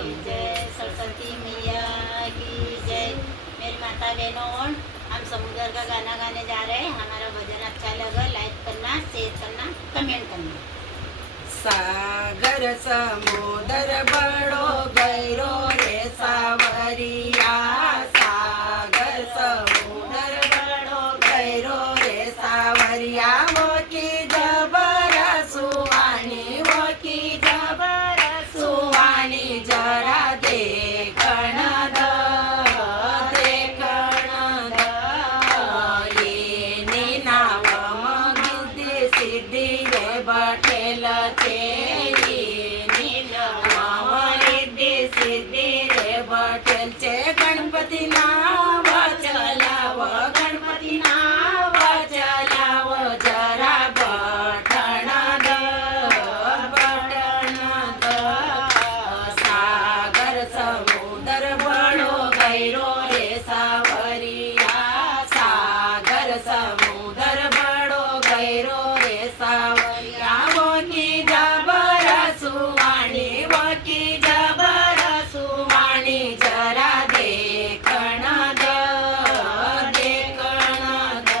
की जय, सरस्वती मैया की जय। मेरी माता बहनों, हम समुद्र का गाना गाने जा रहे हैं। हमारा भजन अच्छा लगा, लाइक करना, शेयर करना, कमेंट करना। सागर समुद्र बड़ो गहरो रे सावरिया, सागर समुद्र बड़ो गहरो रे सावरिया, वो की जबर सुवाणी, वो की जबर सुवाणी, जरा देखण द, देखण द, येनी नाव गिद्धी सिद्धी रे बठेल छे, येनी नाव गिद्धी सिद्धी रे बठेल छे। गणपति नाव चलाव, गणपति नाव चलाव, जरा बठण द, बठण द, सागर समुद्र बड़ो गहरो रे सावरिया, सागर समुद्र बड़ो गहरो रे सावरिया, वो की जबर सुवाणी, वो की जबर सुवाणी, जरा देखण द, देखण द,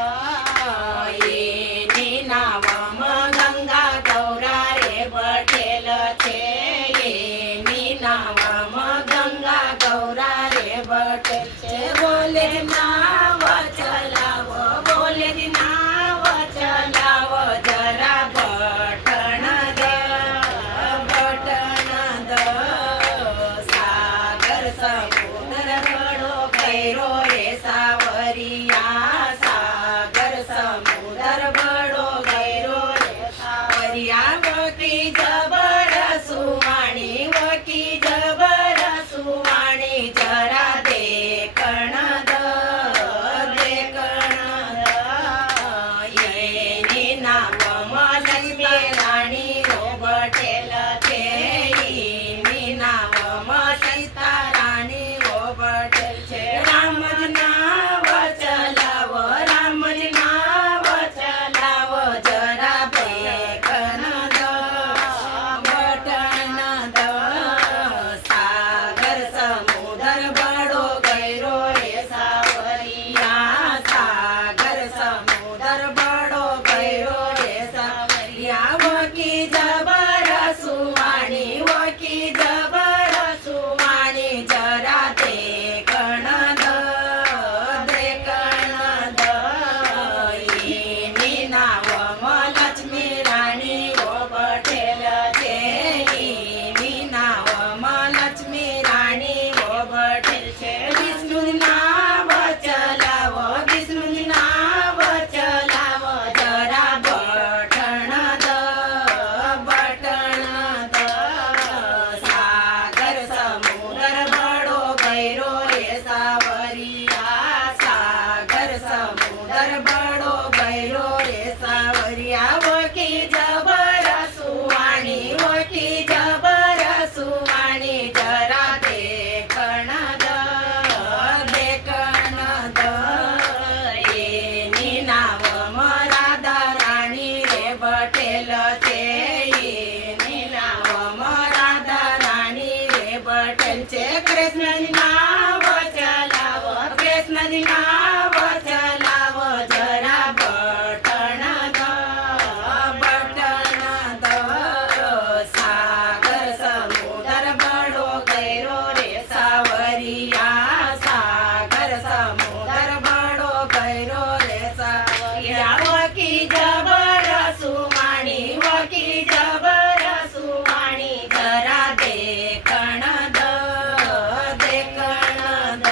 येनी नावम गंगा गौरा रे बठेल छे, येनी नावम गंगा गौरा रे बठेल छे। बोले नाव चलाव, बोले नाव चलाव, जरा बठण द, बठण द, सागर समुद्र बड़ो गहरो रे सावरिया, सागर समुद्र बड़ो गहरो रे सावरिया, वो की जबर सुवाणी, वो की जबर सुवाणी, जरा देखण द, देखण द, येनी नावम लक्ष्मी राणी रो बठेल छे, येनी नावम सीता राणी रो बठेल छे। रामजी नाव चलाव, रामजी नाव चलाव, जरा देखण द, बठण द, सागर समुद्र बड़ो गहरो रे सावरिया, सागर समुद्र बड़ो गहरो रे सावरिया, वो की जबर सुवाणी, वो की जबर सुवाणी, जरा देखण द, देखण द, येनी नावम लक्ष्मी राणी रो बठेल छे, येनी नावम लक्ष्मी राणी रो बठेल छे। विष्णु नाव चलाव, विष्णु नाव चलाव, जरा बठण द, बठण द, सागर समुद्र बड़ो गहरो रे सावरिया, सागर समुद्र बड़ो गहरो रे सावरिया, वो की जबर सुवाणी, वो की जबर सुवाणी, जरा देखण द, देखण द, येनी नावम राधा राणी रे बठेल छे, येनी नावम राधा राणी रे बठेल छे। कृष्णजी नाव चलाव, कृष्णजी नाव चलाव, जरा बठण द, बठण द, सागर समुद्र बड़ो गहरो रे सावरिया, सागर समुद्र बड़ो गहरो रे सावरिया, वो की जबर सुवाणी, वो की जबर सुवाणी, जरा देखण द, देखण द,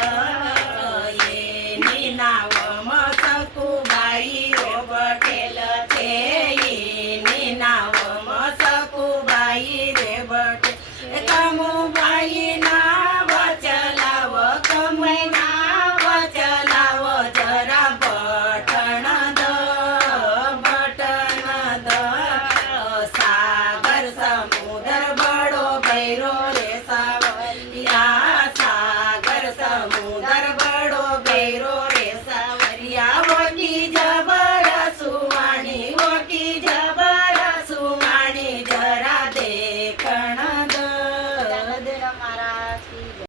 येनी नावम सकुबाई रो बठेल छे, येनी नावम सकुबाई रे बठेल। कमुबाई नाव चलाव, कमुबाई नाव चलाव, जरा बठण द, बठण द, सागर समुद्र बड़ो गहरो रे सावरिया, सागर समुद्र बड़ो गहरो रे सावरिया, वो की जबर सुवाणी, वो की जबर सुवाणी, जरा देखण द, महाराज की जय।